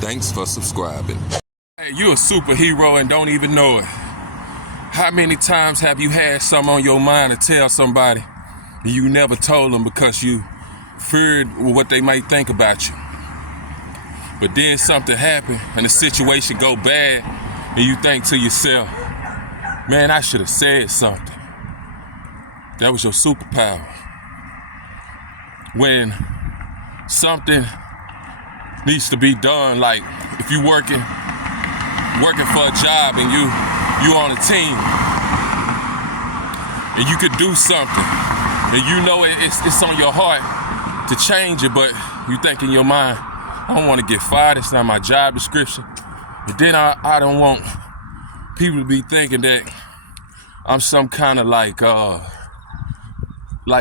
Thanks for subscribing. Hey, you a superhero and don't even know it. How many times have you had something on your mind to tell somebody and you never told them because you feared what they might think about you? But then something happened and the situation go bad and you think to yourself, man, I should have said something. That was your superpower. When something needs to be done, like if you working for a job and you on a team and you could do something and you know it's on your heart to change it, but you think in your mind, I don't want to get fired, it's not my job description. But then I don't want people to be thinking that I'm some kind of like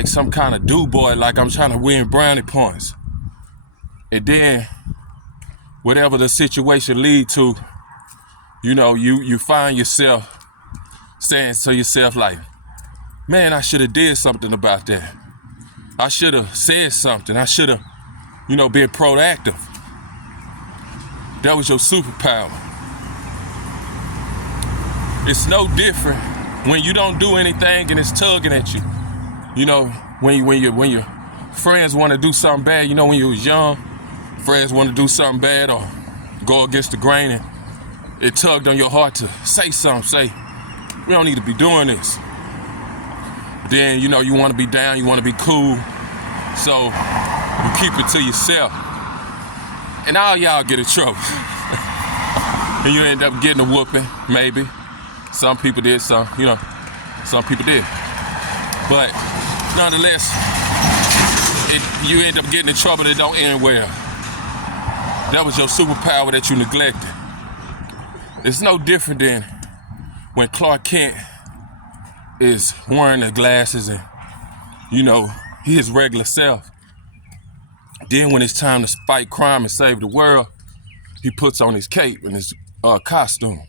some kind of do-boy, like I'm trying to win brownie points. And then whatever the situation lead to, you know, you find yourself saying to yourself like, man, I should have did something about that. I should have said something. I should have, been proactive. That was your superpower. It's no different when you don't do anything and it's tugging at you. When your friends want to do something bad, when you was young, friends want to do something bad or go against the grain and it tugged on your heart to say something, say, we don't need to be doing this. Then, you want to be down, you want to be cool, so you keep it to yourself. And all y'all get in trouble. And you end up getting a whooping, maybe. Some people did, some people did. But nonetheless, you end up getting in trouble that don't end well. That was your superpower that you neglected. It's no different than when Clark Kent is wearing the glasses and, he his regular self. Then when it's time to fight crime and save the world, he puts on his cape and his costume.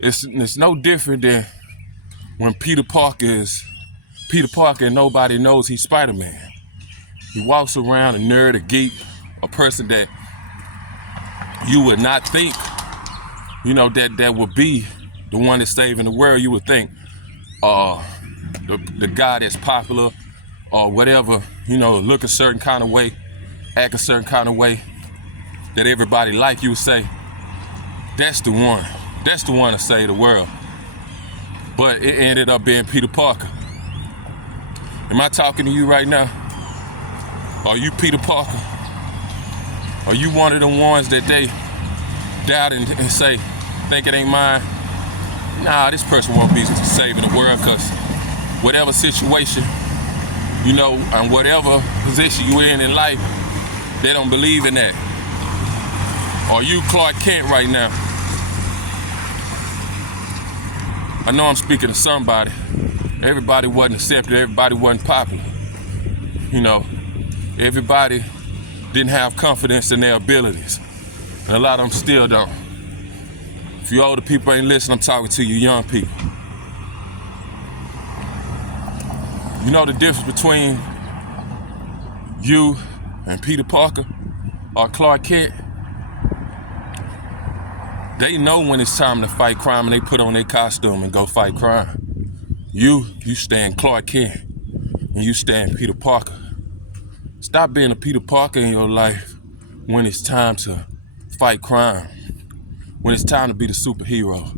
It's no different than when Peter Parker and nobody knows he's Spider-Man. He walks around a nerd, a geek, a person that you would not think, that would be the one that's saving the world. You would think the guy that's popular or whatever, look a certain kind of way, act a certain kind of way that everybody like, you would say, that's the one to save the world. But it ended up being Peter Parker. Am I talking to you right now? Are you Peter Parker? Are you one of the ones that they doubt and say, think it ain't mine? Nah, this person won't be saving the world, because whatever situation, and whatever position you're in life, they don't believe in that. Are you Clark Kent right now? I know I'm speaking to somebody. Everybody wasn't accepted, everybody wasn't popular. Everybody didn't have confidence in their abilities. And a lot of them still don't. If you older people ain't listening, I'm talking to you young people. You know the difference between you and Peter Parker or Clark Kent? They know when it's time to fight crime and they put on their costume and go fight crime. You stand Clark Kent and you stand Peter Parker. Stop being a Peter Parker in your life when it's time to fight crime, when it's time to be the superhero,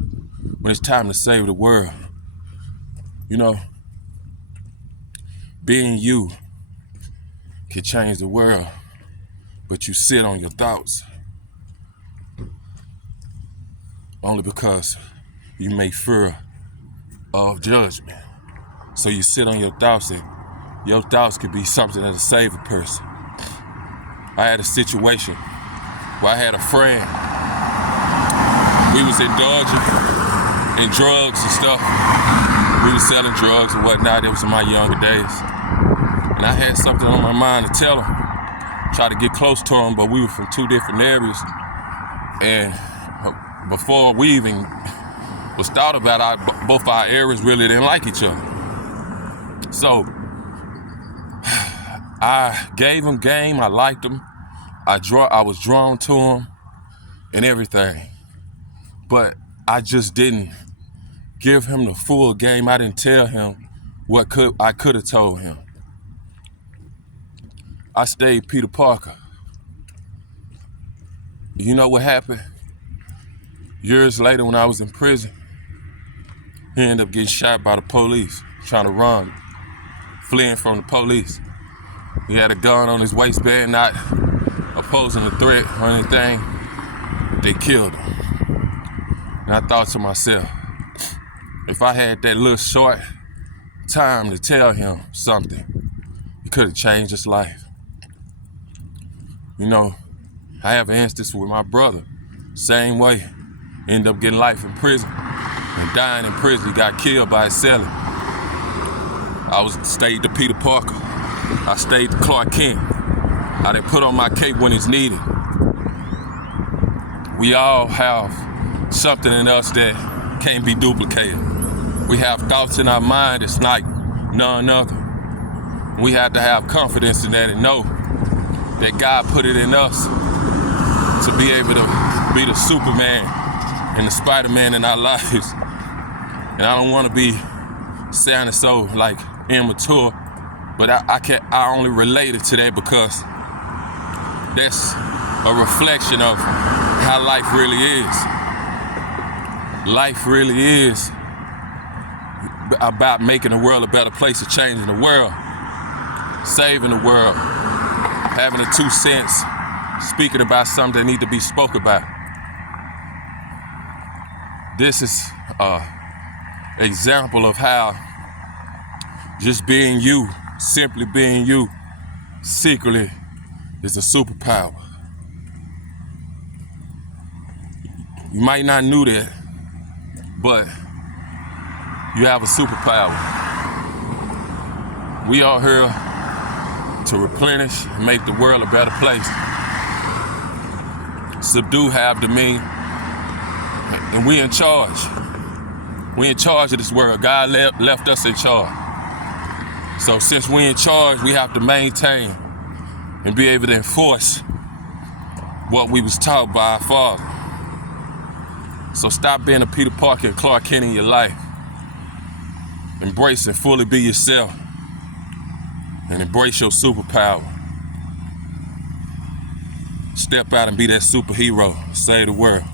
when it's time to save the world. Being you can change the world, but you sit on your thoughts only because you may fear of judgment. So you sit on your thoughts, and your thoughts could be something that'll save a person. I had a situation where I had a friend. We was indulging in drugs and stuff. We was selling drugs and whatnot. It was in my younger days. And I had something on my mind to tell him. Try to get close to him, but we were from two different areas. And before we even was thought about, both our areas really didn't like each other. So I gave him game, I liked him. I was drawn to him and everything, but I just didn't give him the full game. I didn't tell him what I could have told him. I stayed Peter Parker. You know what happened? Years later, when I was in prison, he ended up getting shot by the police, trying to run, fleeing from the police. He had a gun on his waistband, not opposing the threat or anything. They killed him. And I thought to myself, if I had that little short time to tell him something, it could have changed his life. You know, I have an instance with my brother, same way. Ended up getting life in prison and dying in prison. He got killed by his cellie. I stayed to Peter Parker. I stayed to Clark Kent. I didn't put on my cape when it's needed. We all have something in us that can't be duplicated. We have thoughts in our mind that's like none other. We have to have confidence in that and know that God put it in us to be able to be the Superman and the Spider-Man in our lives. And I don't want to be sounding so like immature, but I only related to that because that's a reflection of how life really is. Life really is about making the world a better place, or changing the world, saving the world, having a 2 cents, speaking about something that need to be spoke about. This is an example of how just being you, simply being you, secretly is a superpower. You might not know that, but you have a superpower. We are here to replenish and make the world a better place. Subdue, have dominion, and we in charge. We in charge of this world. God left us in charge. So since we in charge, we have to maintain and be able to enforce what we was taught by our Father. So stop being a Peter Parker and Clark Kent in your life. Embrace and fully be yourself. And embrace your superpower. Step out and be that superhero. Save the world.